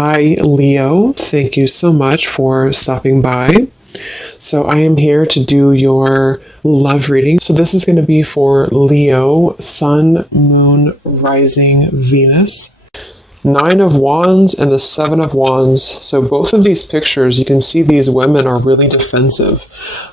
Hi, Leo. Thank you so much for stopping by. So, I am here to do your love reading. So, this is going to be for Leo, Sun, Moon, Rising, Venus. Nine of Wands and the Seven of Wands. So both of these pictures, you can see these women are really defensive.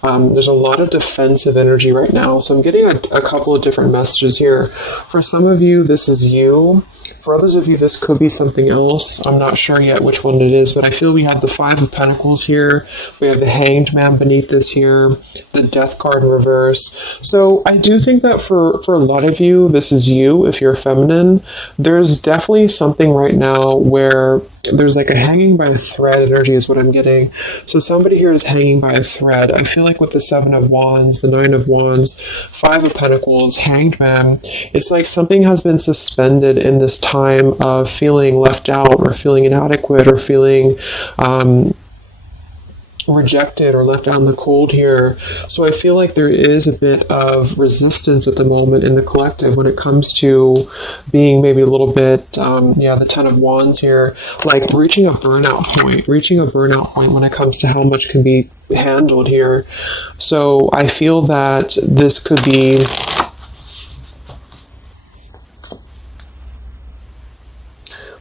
There's a lot of defensive energy right now. So I'm getting a couple of different messages here. For some of you, this is you. For others of you, this could be something else. I'm not sure yet which one it is, but I feel we have the Five of Pentacles here. We have the Hanged Man beneath this here, the Death card in reverse. So I do think that for a lot of you, this is you, if you're feminine. There's definitely something right now where there's like a hanging by a thread energy is what I'm getting. So somebody here is hanging by a thread. I feel like with the Seven of Wands, the Nine of Wands, Five of Pentacles, Hanged Man, it's like something has been suspended in this time of feeling left out or feeling inadequate or feeling rejected or left out in the cold here. So I feel like there is a bit of resistance at the moment in the collective when it comes to being maybe a little bit, the Ten of Wands here, like reaching a burnout point when it comes to how much can be handled here. So I feel that this could be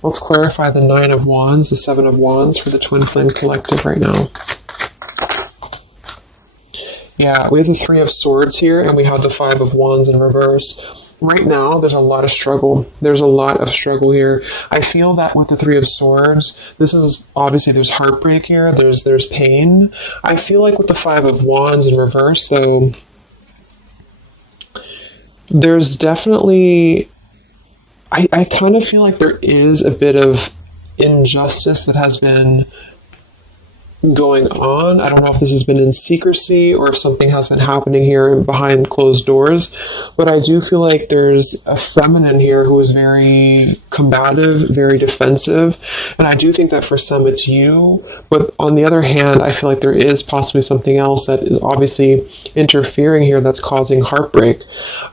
let's clarify the Nine of Wands, the Seven of Wands for the Twin Flame Collective right now. Yeah, we have the Three of Swords here, and we have the Five of Wands in reverse. Right now, there's a lot of struggle. There's a lot of struggle here. I feel that with the Three of Swords, this is obviously there's heartbreak here. There's pain. I feel like with the Five of Wands in reverse, though, there's definitely I kind of feel like there is a bit of injustice that has been going on. I don't know if this has been in secrecy or if something has been happening here behind closed doors, but I do feel like there's a feminine here who is very combative, very defensive, and I do think that for some it's you, but on the other hand, I feel like there is possibly something else that is obviously interfering here that's causing heartbreak.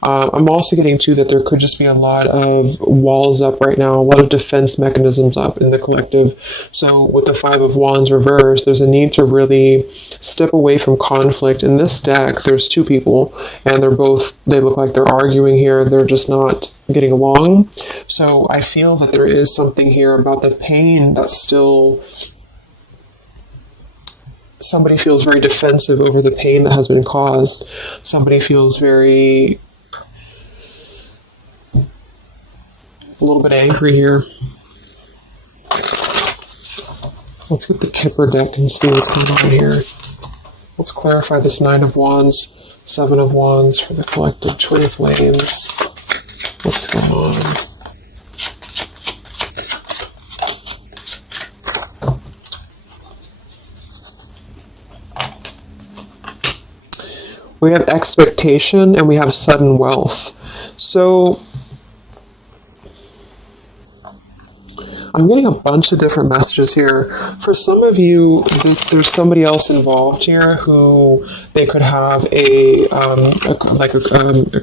I'm also getting too that there could just be a lot of walls up right now, a lot of defense mechanisms up in the collective. So with the Five of Wands reversed, there's a need to really step away from conflict. In this deck, there's two people, and they look like they're arguing here. They're just not getting along. So I feel that there is something here about the pain that's still... Somebody feels very defensive over the pain that has been caused. Somebody feels very... a little bit angry here. Let's get the Kipper deck and see what's going on here. Let's clarify this Nine of Wands, Seven of Wands for the collective Twin Flames. What's going on? We have expectation and we have sudden wealth. So I'm getting a bunch of different messages here. For some of you, there's somebody else involved here who they could have a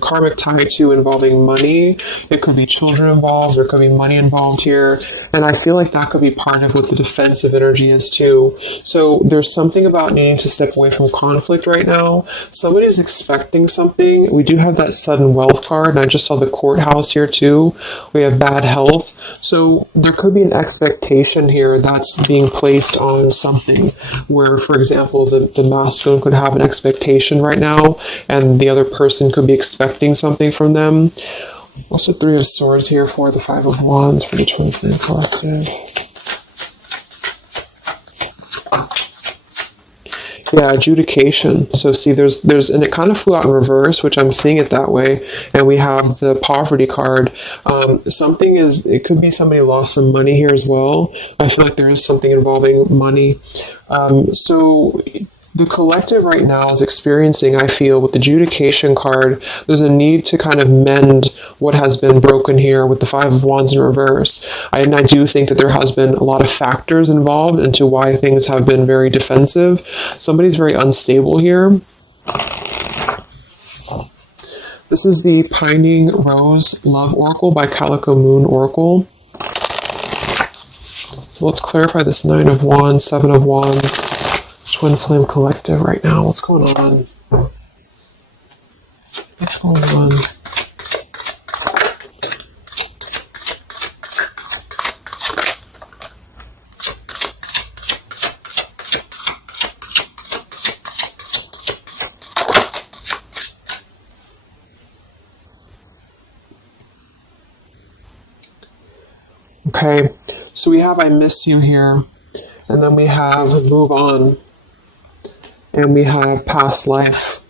karmic tie to involving money. It could be children involved. There could be money involved here. And I feel like that could be part of what the defensive energy is too. So there's something about needing to step away from conflict right now. Somebody's expecting something. We do have that sudden wealth card, and I just saw the courthouse here too. We have bad health. So there could be an expectation here that's being placed on something where, for example, the masculine could have an expectation right now and the other person could be expecting something from them. Also Three of Swords here for the Five of Wands for the Twin Flame Collective. Yeah, adjudication. So see, there's, and it kind of flew out in reverse, which I'm seeing it that way. And we have the poverty card. It could be somebody lost some money here as well. I feel like there is something involving money. So the collective right now is experiencing, I feel, with the adjudication card, there's a need to kind of mend what has been broken here with the Five of Wands in reverse. And I do think that there has been a lot of factors involved into why things have been very defensive. Somebody's very unstable here. This is the Pining Rose Love Oracle by Calico Moon Oracle. So let's clarify this Nine of Wands, Seven of Wands, Twin Flame Collective right now. What's going on? What's going on? Okay, so we have I miss you here, and then we have move on, and we have past life.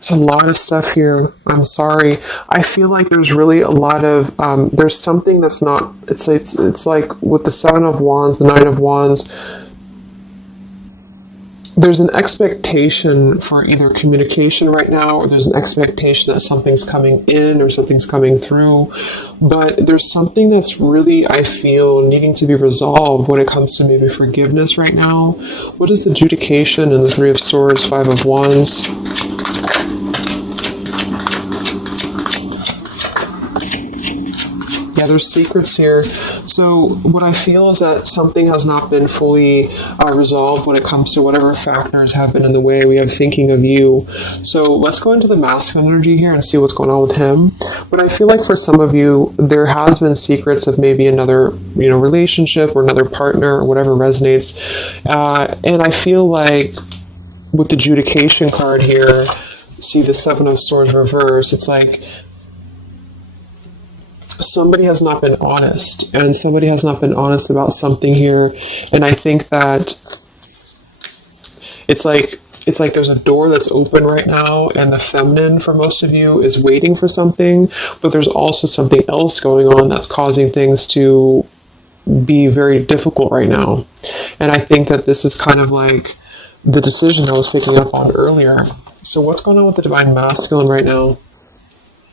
There's a lot of stuff here. I'm sorry. I feel like there's really a lot of there's something that's not. It's like with the Seven of Wands, the Nine of Wands. There's an expectation for either communication right now, or there's an expectation that something's coming in or something's coming through. But there's something that's really, I feel, needing to be resolved when it comes to maybe forgiveness right now. What is the adjudication in the Three of Swords, Five of Wands? Yeah, there's secrets here. So what I feel is that something has not been fully resolved when it comes to whatever factors have been in the way. We have thinking of you. So let's go into the masculine energy here and see what's going on with him. But I feel like for some of you, there has been secrets of maybe another, relationship or another partner or whatever resonates. And I feel like with the adjudication card here, see the Seven of Swords reverse, it's like somebody has not been honest, and somebody has not been honest about something here. And I think that it's like there's a door that's open right now, and the feminine for most of you is waiting for something, but there's also something else going on that's causing things to be very difficult right now. And I think that this is kind of like the decision I was picking up on earlier. So what's going on with the Divine Masculine right now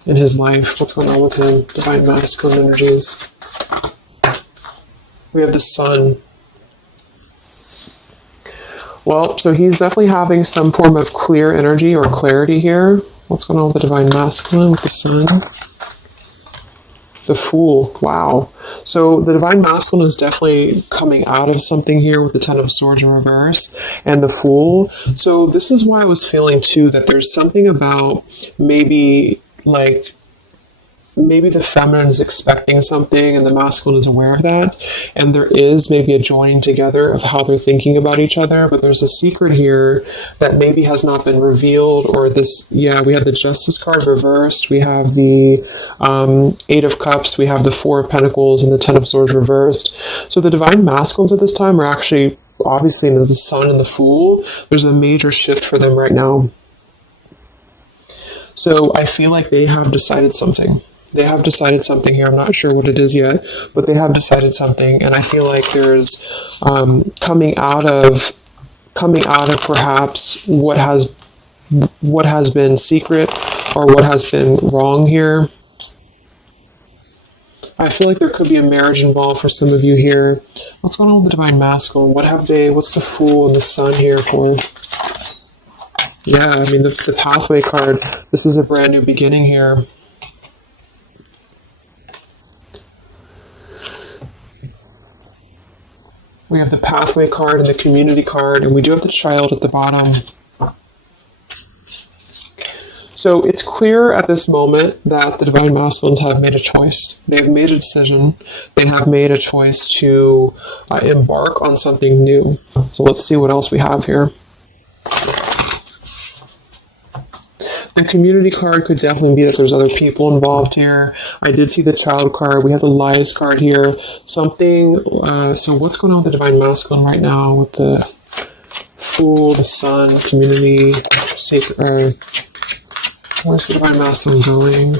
in his life? What's going on with him? Divine Masculine energies. We have the Sun. Well, so he's definitely having some form of clear energy or clarity here. What's going on with the Divine Masculine with the Sun? The Fool. Wow. So the Divine Masculine is definitely coming out of something here with the Ten of Swords in reverse and the Fool. So this is why I was feeling too that there's something about maybe the feminine is expecting something and the masculine is aware of that, and there is maybe a joining together of how they're thinking about each other, but there's a secret here that maybe has not been revealed. Or this, we have the Justice card reversed, we have the Eight of Cups, we have the Four of Pentacles, and the Ten of Swords reversed. So the Divine Masculines at this time are actually obviously the Sun and the Fool. There's a major shift for them right now. So I feel like they have decided something. They have decided something here. I'm not sure what it is yet, but they have decided something. And I feel like there's coming out of perhaps what has been secret or what has been wrong here. I feel like there could be a marriage involved for some of you here. What's going on with the Divine Masculine? What's the Fool and the Sun here for? Yeah, I mean, the Pathway card, this is a brand new beginning here. We have the Pathway card and the Community card, and we do have the Child at the bottom. So it's clear at this moment that the Divine Masculines have made a choice. They've made a decision. They have made a choice to embark on something new. So let's see what else we have here. The Community card could definitely be that there's other people involved here. I did see the Child card. We have the Lies card here. Something, so what's going on with the Divine Masculine right now with the Fool, the Sun, Community, Sacred, where's the Divine Masculine going?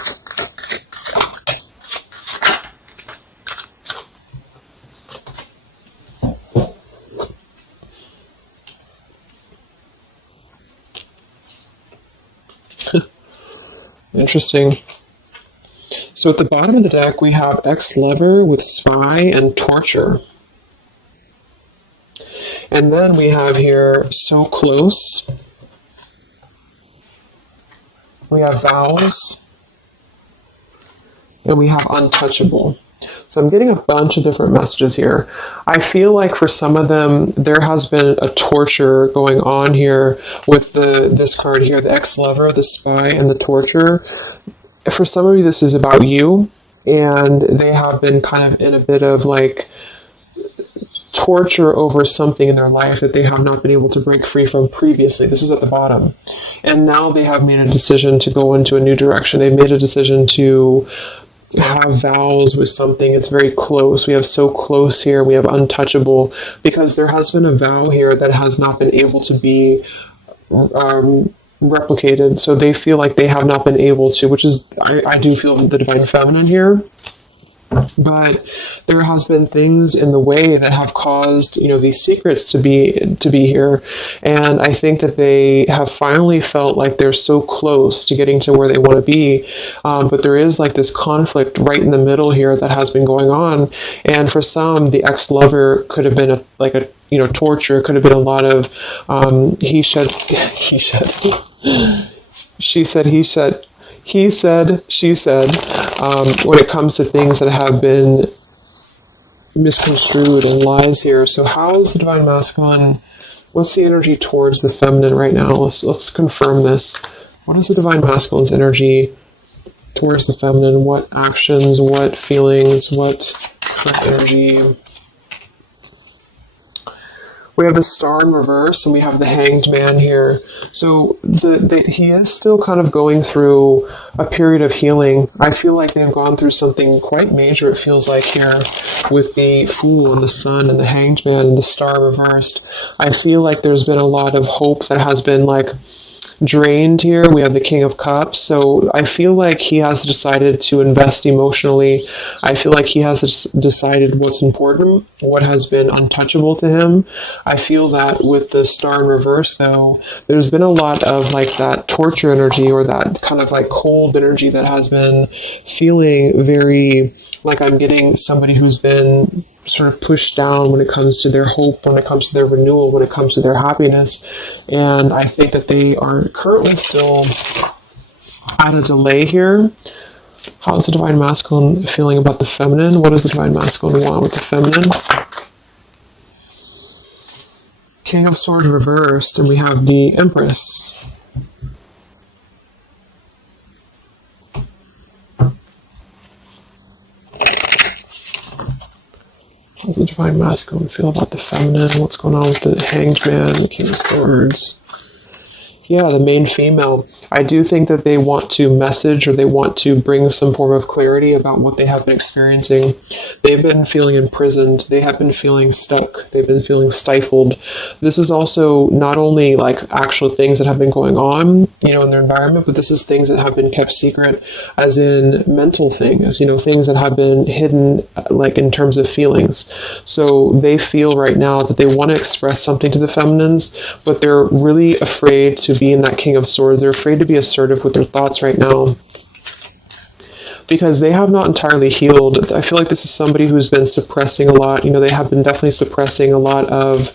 Interesting. So at the bottom of the deck, we have ex-lover with spy and torture. And then we have here so close. We have vows. And we have untouchable. So I'm getting a bunch of different messages here. I feel like for some of them, there has been a torture going on here with this card here, the ex-lover, the spy, and the torture. For some of you, this is about you, and they have been kind of in a bit of like torture over something in their life that they have not been able to break free from previously. This is at the bottom. And now they have made a decision to go into a new direction. They've made a decision to have vows with something. It's very close. We have so close here. We have untouchable, because there has been a vow here that has not been able to be replicated. So they feel like they have not been able to, which is, I do feel the divine feminine here. But there has been things in the way that have caused, these secrets to be here. And I think that they have finally felt like they're so close to getting to where they want to be. But there is like this conflict right in the middle here that has been going on. And for some, the ex-lover could have been torture. Could have been a lot of he said, she said, he said, he said, she said, when it comes to things that have been misconstrued and lies here. So how is the divine masculine? What's the energy towards the feminine right now? Let's confirm this. What is the divine masculine's energy towards the feminine? What actions, what feelings, what energy? We have the Star in reverse, and we have the Hanged Man here. So he is still kind of going through a period of healing. I feel like they've gone through something quite major, it feels like, here with the Fool and the Sun and the Hanged Man and the Star reversed. I feel like there's been a lot of hope that has been drained here. We have the King of Cups. So I feel like he has decided to invest emotionally. I feel like he has decided what's important, what has been untouchable to him. I feel that with the Star in reverse, though, there's been a lot of that torture energy, or that kind of cold energy that has been feeling very like I'm getting somebody who's been sort of pushed down when it comes to their hope, when it comes to their renewal, when it comes to their happiness. And I think that they are currently still at a delay here. How's the divine masculine feeling about the feminine? What does the divine masculine want with the feminine? King of Swords reversed, and we have the Empress. How does the divine masculine feel about the feminine? What's going on with the Hanged Man, the King of Swords? Yeah, the main female. I do think that they want to message, or they want to bring some form of clarity about what they have been experiencing. They've been feeling imprisoned. They have been feeling stuck. They've been feeling stifled. This is also not only actual things that have been going on, in their environment, but this is things that have been kept secret, as in mental things, things that have been hidden, in terms of feelings. So they feel right now that they want to express something to the feminines, but they're really afraid to be in that King of Swords. They're afraid to be assertive with their thoughts right now, because they have not entirely healed. I feel like this is somebody who's been suppressing a lot. They have been definitely suppressing a lot of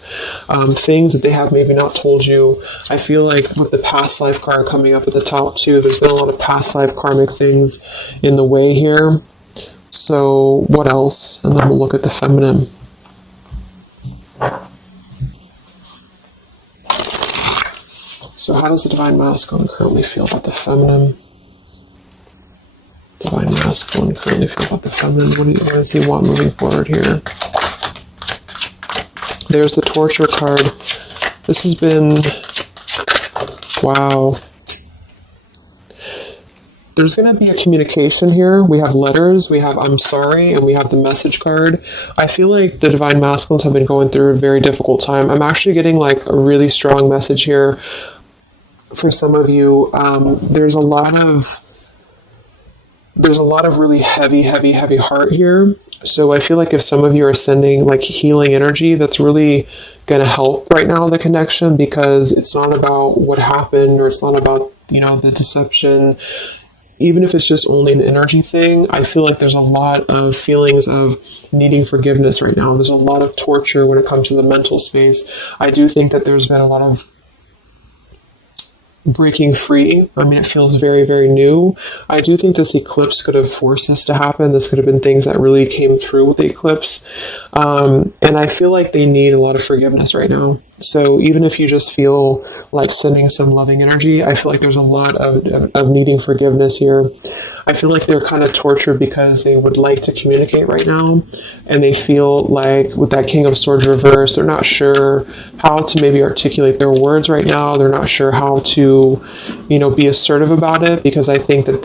things that they have maybe not told you. I feel like with the past life card coming up at the top too, there's been a lot of past life karmic things in the way here. So what else? And then we'll look at the feminine. So how does the divine masculine currently feel about the feminine? Divine masculine currently feel about the feminine? What does he want moving forward here? There's the torture card. This has been... Wow. There's going to be a communication here. We have letters, we have I'm sorry, and we have the message card. I feel like the divine masculines have been going through a very difficult time. I'm actually getting a really strong message here. For some of you, there's a lot of really heavy heart here. So I feel like if some of you are sending healing energy, that's really going to help right now, the connection, because it's not about what happened, or it's not about, the deception. even if it's just only an energy thing, I feel like there's a lot of feelings of needing forgiveness right now. There's a lot of torture when it comes to the mental space. I do think that there's been a lot of breaking free. I mean, it feels very, very new. I do think this eclipse could have forced this to happen. This could have been things that really came through with the eclipse. And I feel like they need a lot of forgiveness right now. So even if you just feel like sending some loving energy, I feel like there's a lot of needing forgiveness here. I feel like they're kind of tortured because they would like to communicate right now, and they feel like with that King of Swords reverse, they're not sure how to maybe articulate their words right now. They're not sure how to, be assertive about it, because I think that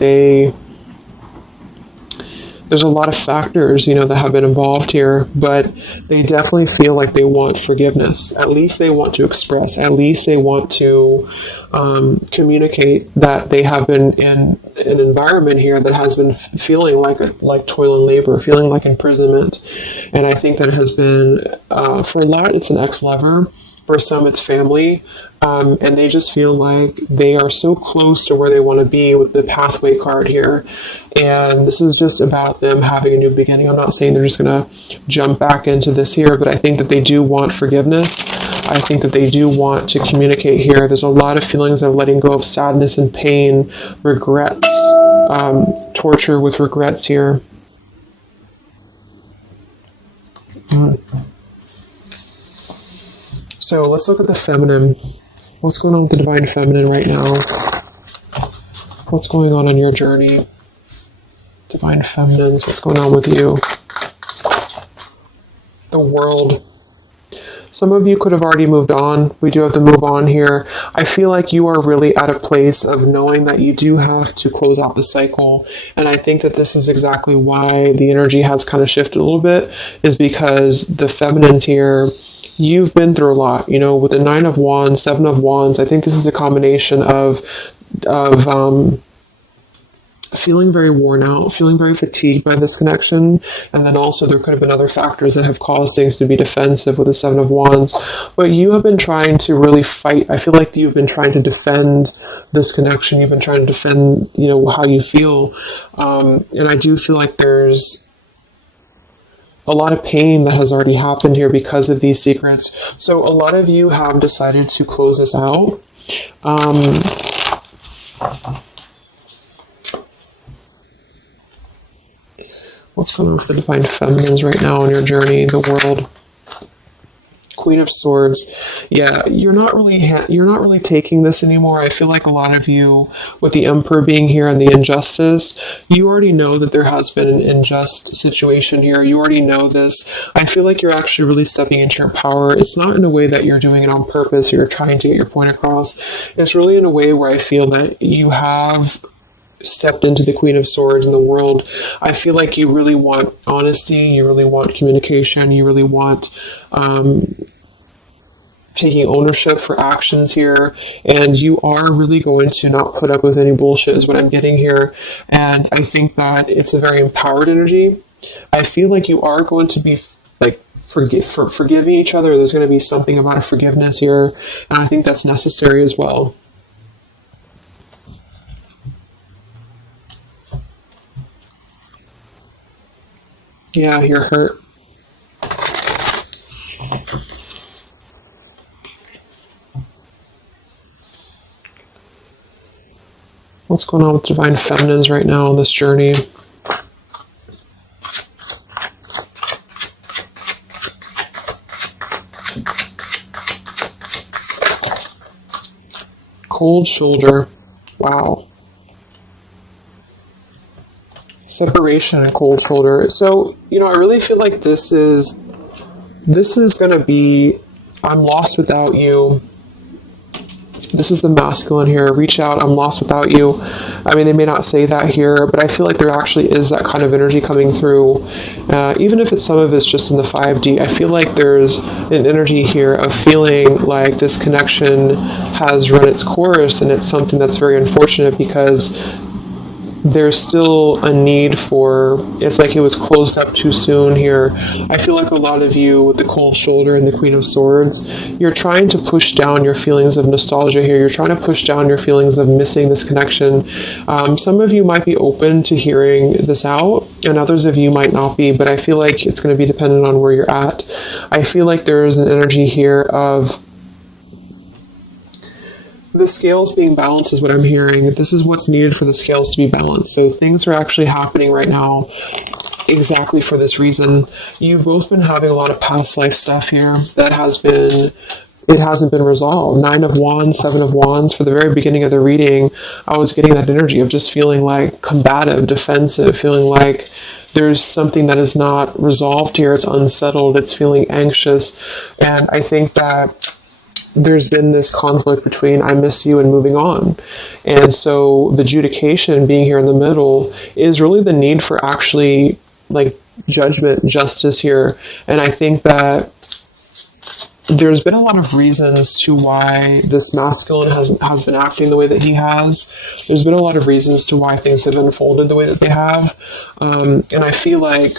there's a lot of factors, that have been involved here, but they definitely feel like they want forgiveness. At least they want to express, at least they want to communicate that they have been in an environment here that has been feeling like toil and labor, feeling like imprisonment. And I think that it has been, for a lot, it's an ex-lover. For some, it's family. And they just feel like they are so close to where they want to be with the pathway card here. And this is just about them having a new beginning. I'm not saying they're just going to jump back into this here, but I think that they do want forgiveness. I think that they do want to communicate here. There's a lot of feelings of letting go of sadness and pain, regrets, torture with regrets here. So let's look at the feminine. What's going on with the divine feminine right now? What's going on your journey? Divine feminines, what's going on with you? The world. Some of you could have already moved on. We do have to move on here. I feel like you are really at a place of knowing that you do have to close out the cycle. And I think that this is exactly why the energy has kind of shifted a little bit, is because the feminines here, you've been through a lot, with the 9 of Wands, 7 of Wands. I think this is a combination of feeling very worn out, feeling very fatigued by this connection. And then also there could have been other factors that have caused things to be defensive with the 7 of Wands. But you have been trying to really fight. I feel like you've been trying to defend this connection. You've been trying to defend, how you feel. And I do feel like there's a lot of pain that has already happened here because of these secrets. So a lot of you have decided to close this out. What's going on with the divine feminines right now on your journey, the world? Queen of Swords. Yeah, you're not really taking this anymore. I feel like a lot of you, with the Emperor being here and the injustice, you already know that there has been an unjust situation here. You already know this. I feel like you're actually really stepping into your power. It's not in a way that you're doing it on purpose or you're trying to get your point across. It's really in a way where I feel that you have stepped into the Queen of Swords in the world. I feel like you really want honesty, you really want communication, you really want taking ownership for actions here, and you are really going to not put up with any bullshit is what I'm getting here. And I think that it's a very empowered energy. I feel like you are going to be like forgiving each other. There's going to be something about a forgiveness here, and I think that's necessary as well. Yeah, you're hurt. What's going on with divine feminines right now on this journey? Cold shoulder. Wow. Separation and cold shoulder. So, I really feel like this is going to be, I'm lost without you. This is the masculine here. Reach out, I'm lost without you. I mean, they may not say that here, but I feel like there actually is that kind of energy coming through. Even if some of it's just in the 5D, I feel like there's an energy here of feeling like this connection has run its course, and it's something that's very unfortunate because there's still a need for, it's like it was closed up too soon here. I feel like a lot of you with the cold shoulder and the Queen of Swords, you're trying to push down your feelings of nostalgia here. You're trying to push down your feelings of missing this connection. Some of you might be open to hearing this out, and others of you might not be, but I feel like it's going to be dependent on where you're at. I feel like there's an energy here of the scales being balanced is what I'm hearing. This is what's needed for the scales to be balanced. So things are actually happening right now exactly for this reason. You've both been having a lot of past life stuff here that it hasn't been resolved. 9 of Wands, 7 of Wands. For the very beginning of the reading, I was getting that energy of just feeling like combative, defensive, feeling like there's something that is not resolved here. It's unsettled. It's feeling anxious. And I think that there's been this conflict between I miss you and moving on. And so the adjudication being here in the middle is really the need for actually like judgment, justice here. And I think that there's been a lot of reasons to why this masculine has been acting the way that he has. There's been a lot of reasons to why things have unfolded the way that they have. And I feel like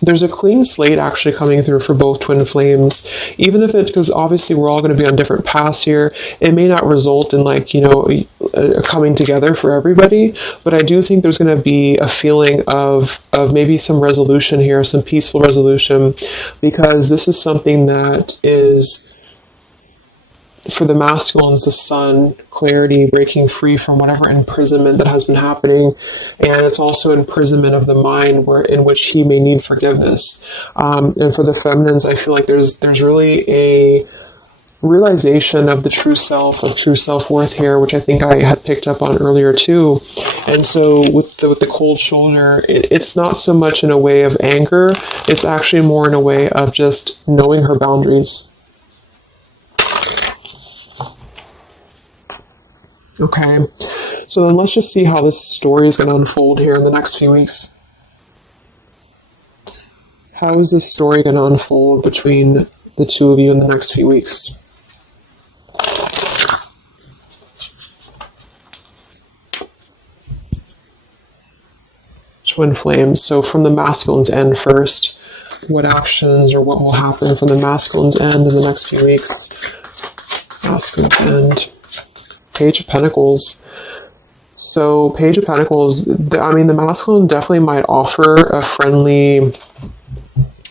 there's a clean slate actually coming through for both twin flames, even if because obviously we're all going to be on different paths here. It may not result in like, a coming together for everybody, but I do think there's going to be a feeling of maybe some resolution here, some peaceful resolution, because this is something that is, for the masculines, the sun, clarity, breaking free from whatever imprisonment that has been happening. And it's also imprisonment of the mind in which he may need forgiveness. And for the feminines, I feel like there's really a realization of the true self, of true self-worth here, which I think I had picked up on earlier too. And so with the cold shoulder, it's not so much in a way of anger. It's actually more in a way of just knowing her boundaries. Okay, so then let's just see how this story is going to unfold here in the next few weeks. How is this story going to unfold between the two of you in the next few weeks? Twin flames. So from the masculine's end first, what actions or what will happen from the masculine's end in the next few weeks? Masculine's end. Page of Pentacles. So Page of Pentacles, the masculine definitely might offer a friendly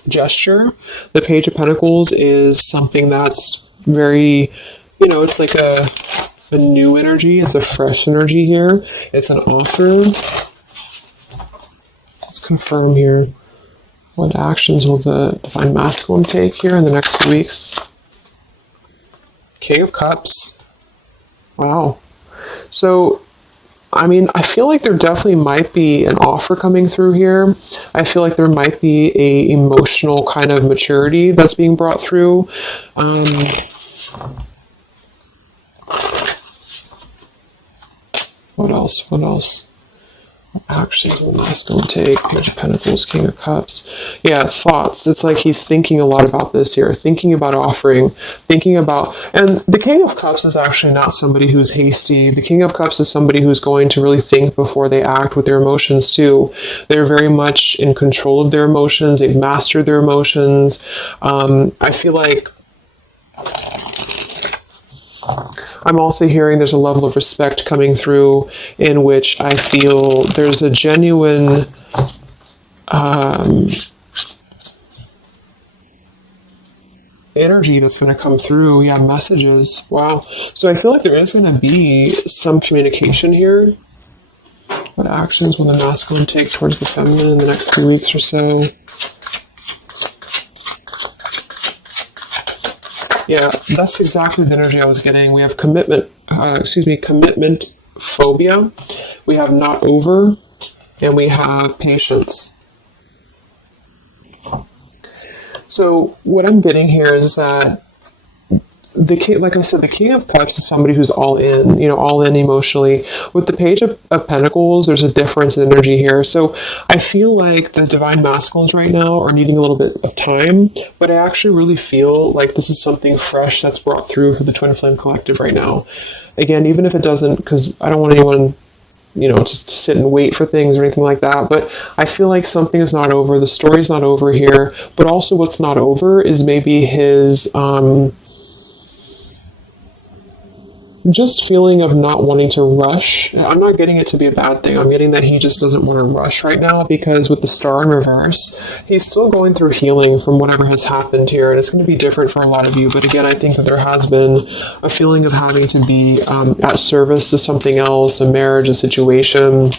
gesture. The Page of Pentacles is something that's very, it's like a new energy. It's a fresh energy here. It's an offer. Let's confirm here. What actions will the Divine Masculine take here in the next few weeks? King of Cups. Wow. So, I feel like there definitely might be an offer coming through here. I feel like there might be a emotional kind of maturity that's being brought through. What else? Actions will masculine take? Page of Pentacles, King of Cups. Yeah, thoughts. It's like he's thinking a lot about this here, thinking about offering, thinking about, and the King of Cups is actually not somebody who's hasty. The King of Cups is somebody who's going to really think before they act with their emotions too. They're very much in control of their emotions. They've mastered their emotions. I feel like I'm also hearing there's a level of respect coming through in which I feel there's a genuine energy that's going to come through. Yeah, messages. Wow. So I feel like there is going to be some communication here. What actions will the masculine take towards the feminine in the next few weeks or so? Yeah, that's exactly the energy I was getting. We have commitment phobia. We have not over, and we have patience. So what I'm getting here is that the king, like I said, the King of Cups is somebody who's all in, all in emotionally. With the Page of Pentacles, there's a difference in energy here. So I feel like the Divine Masculines right now are needing a little bit of time, but I actually really feel like this is something fresh that's brought through for the Twin Flame Collective right now. Again, even if it doesn't, because I don't want anyone just sit and wait for things or anything like that. But I feel like something is not over. The story's not over here. But also what's not over is maybe his just feeling of not wanting to rush. I'm not getting it to be a bad thing. I'm getting that he just doesn't want to rush right now, because with the star in reverse, he's still going through healing from whatever has happened here, and it's going to be different for a lot of you. But again, I think that there has been a feeling of having to be at service to something else, a marriage, a situation.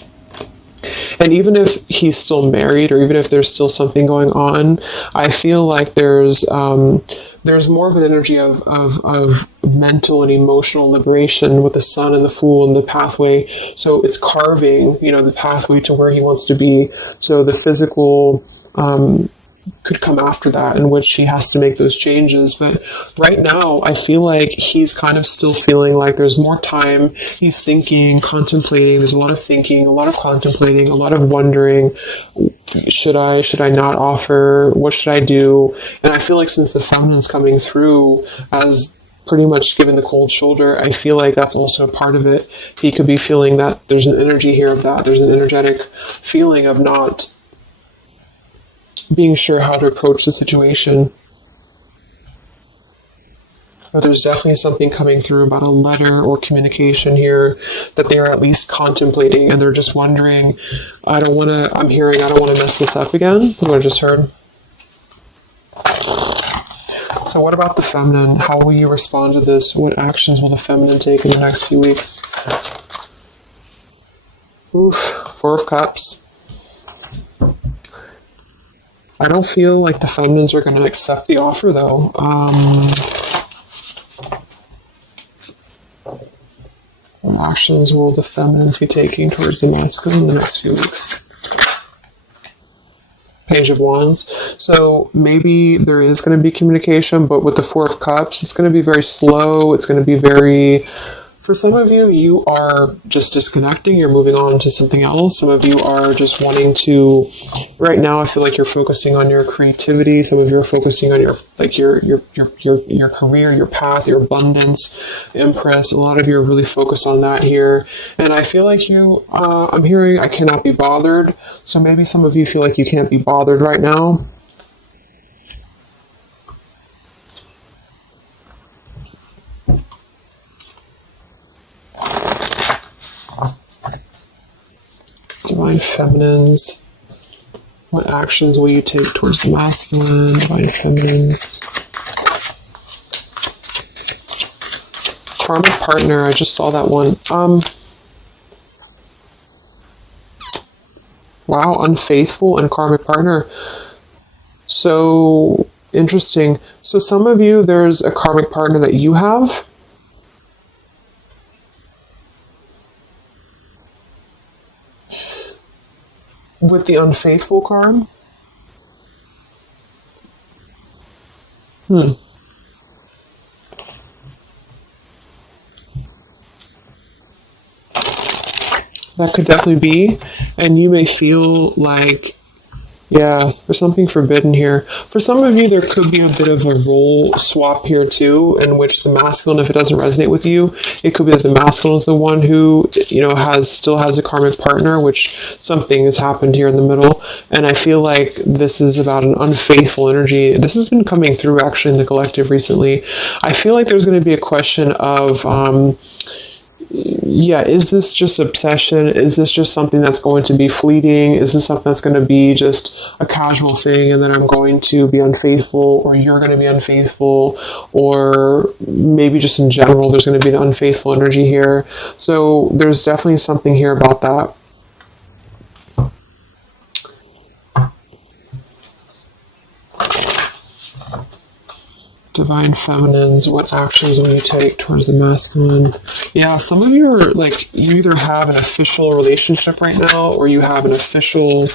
And even if he's still married, or even if there's still something going on, I feel like there's more of an energy of mental and emotional liberation with the sun and the fool and the pathway. So it's carving, the pathway to where he wants to be. So the physical could come after that, in which he has to make those changes. But right now, I feel like he's kind of still feeling like there's more time. He's thinking, contemplating. There's a lot of thinking, a lot of contemplating, a lot of wondering. Should I not offer? What should I do? And I feel like since the feminine's coming through as pretty much giving the cold shoulder, I feel like that's also a part of it. He could be feeling that there's an energy here of that. There's an energetic feeling of not being sure how to approach the situation. But there's definitely something coming through about a letter or communication here that they are at least contemplating, and they're just wondering, I don't want to mess this up again. What I just heard. So what about the feminine? How will you respond to this? What actions will the feminine take in the next few weeks? Oof, Four of Cups. I don't feel like the feminines are going to accept the offer, though. What actions will the feminines be taking towards the masculine in the next few weeks? Page of Wands. So maybe there is going to be communication, but with the Four of Cups, it's going to be very slow. It's going to be very... For some of you, you are just disconnecting. You're moving on to something else. Some of you are just wanting to... Right now, I feel like you're focusing on your creativity. Some of you are focusing on your career, your path, your abundance, Empress. A lot of you are really focused on that here. And I feel like you... I'm hearing I cannot be bothered. So maybe some of you feel like you can't be bothered right now. Divine Feminines. What actions will you take towards the masculine? Divine Feminines. Karmic partner. I just saw that one. Wow, unfaithful and karmic partner. So interesting. So some of you, there's a karmic partner that you have. With the unfaithful card? That could definitely be. And you may feel like, yeah, there's something forbidden here. For some of you, there could be a bit of a role swap here too, in which the masculine, if it doesn't resonate with you, it could be that the masculine is the one who, still has a karmic partner, which something has happened here in the middle. And I feel like this is about an unfaithful energy. This has been coming through actually in the collective recently. I feel like there's going to be a question of, is this just obsession? Is this just something that's going to be fleeting? Is this something that's going to be just a casual thing, and then I'm going to be unfaithful, or you're going to be unfaithful, or maybe just in general there's going to be an unfaithful energy here. So there's definitely something here about that. Divine Feminines, what actions will you take towards the masculine? Yeah, some of you are you either have an official relationship right now, or you have an official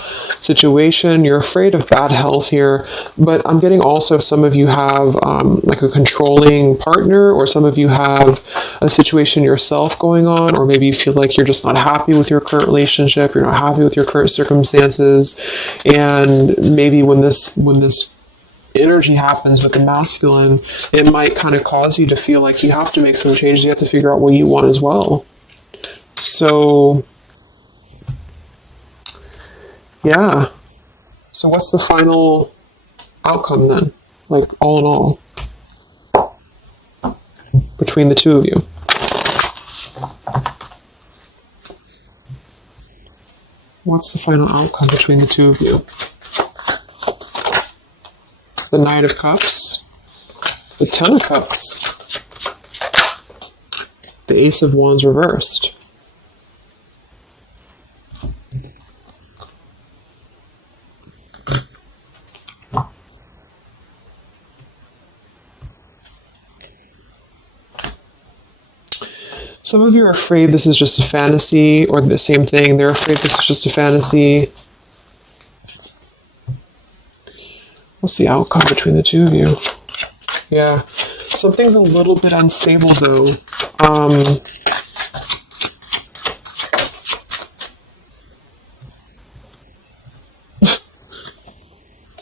situation. You're afraid of bad health here, but I'm getting also some of you have a controlling partner, or some of you have a situation yourself going on, or maybe you feel like you're just not happy with your current relationship, you're not happy with your current circumstances, and maybe when this energy happens with the masculine, it might kind of cause you to feel like you have to make some changes. You have to figure out what you want as well. So Yeah. So what's the final outcome then? Like, all in all, between the two of you? What's the final outcome between the two of you? The Knight of Cups, the Ten of Cups, the Ace of Wands reversed. Some of you are afraid this is just a fantasy, or the same thing. They're afraid this is just a fantasy. What's the outcome between the two of you? Yeah. Something's a little bit unstable, though.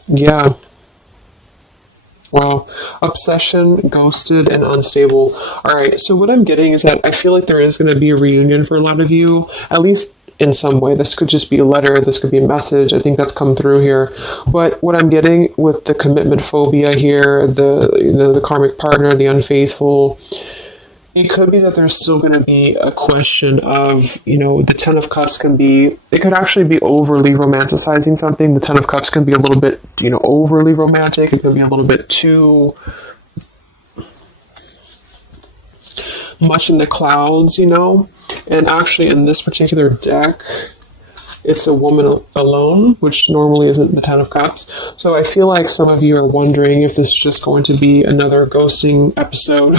Yeah. Wow. Obsession, ghosted, and unstable. All right. So what I'm getting is that I feel like there is going to be a reunion for a lot of you, at least in some way. This could just be a letter. This could be a message. I think that's come through here. But what I'm getting with the commitment phobia here, the karmic partner, the unfaithful, it could be that there's still going to be a question of, the Ten of Cups it could actually be overly romanticizing something. The Ten of Cups can be a little bit, overly romantic. It can be a little bit too much in the clouds, And actually in this particular deck, it's a woman alone, which normally isn't the Ten of Cups. So I feel like some of you are wondering if this is just going to be another ghosting episode.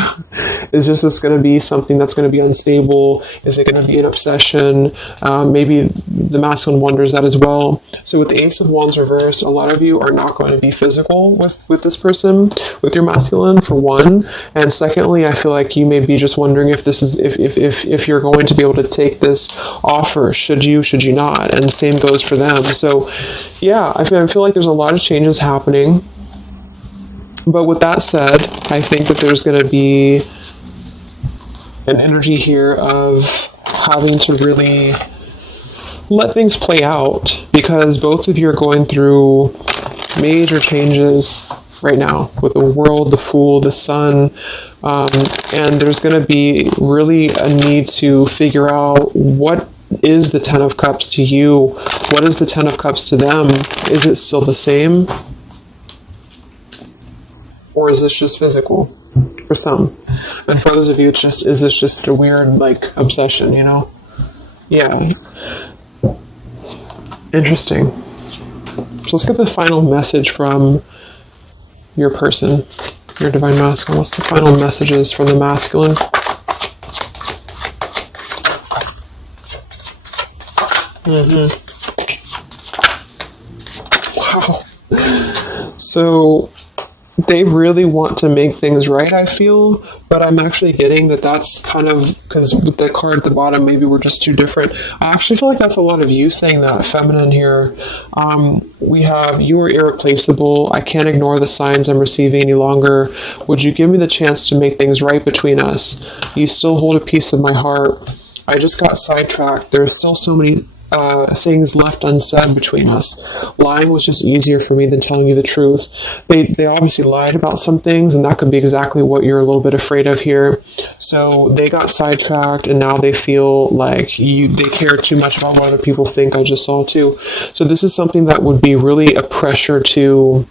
Is this going to be something that's going to be unstable? Is it going to be an obsession? Maybe the masculine wonders that as well. So with the Ace of Wands reversed, a lot of you are not going to be physical with this person, with your masculine, for one. And secondly, I feel like you may be just wondering if this is if you're going to be able to take this offer. Should you not? And the same goes for them. So yeah, I feel like there's a lot of changes happening. But with that said, I think that there's going to be an energy here of having to really let things play out, because both of you are going through major changes right now with the world, the Fool, the Sun, and there's going to be really a need to figure out what is the Ten of Cups to you? What is the Ten of Cups to them? Is it still the same? Or is this just physical for some? And for others of you, is this just a weird, obsession, Yeah. Interesting. So let's get the final message from your person, your divine masculine. What's the final messages from the masculine? Wow. So they really want to make things right, I feel, but I'm actually getting that that's kind of, because with the card at the bottom, maybe we're just too different. I actually feel like that's a lot of you saying that, feminine here. We have, you are irreplaceable. I can't ignore the signs I'm receiving any longer. Would you give me the chance to make things right between us? You still hold a piece of my heart. I just got sidetracked. There are still so many things left unsaid between us. Lying was just easier for me than telling you the truth. They obviously lied about some things, and that could be exactly what you're a little bit afraid of here. So they got sidetracked, and now they feel like they care too much about what other people think. I just saw too. So this is something that would be really a pressure to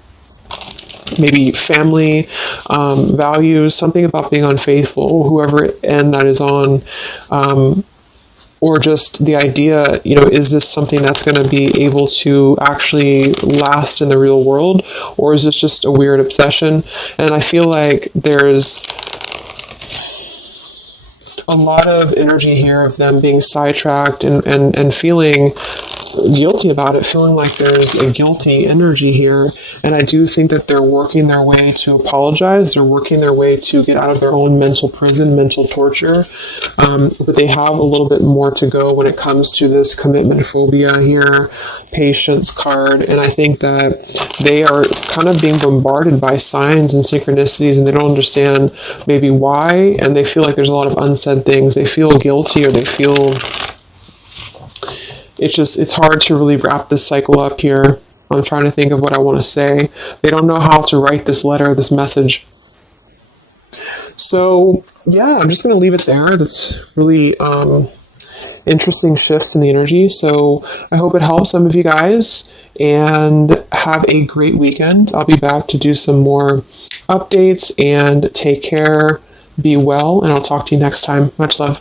maybe family values, something about being unfaithful, whoever end that is on, or just the idea, is this something that's going to be able to actually last in the real world, or is this just a weird obsession? And I feel like there's a lot of energy here of them being sidetracked and feeling guilty about it, feeling like there's a guilty energy here. And I do think that they're working their way to apologize. They're working their way to get out of their own mental prison, mental torture. But they have a little bit more to go when it comes to this commitment phobia here, patience card. And I think that they are kind of being bombarded by signs and synchronicities, and they don't understand maybe why. And they feel like there's a lot of unsaid things. They feel guilty, or they feel it's hard to really wrap this cycle up here. I'm trying to think of what I want to say. They don't know how to write this letter, this message. So, yeah, I'm just going to leave it there. That's really interesting shifts in the energy. So, I hope it helps some of you guys, and have a great weekend. I'll be back to do some more updates, and take care, be well, and I'll talk to you next time. Much love.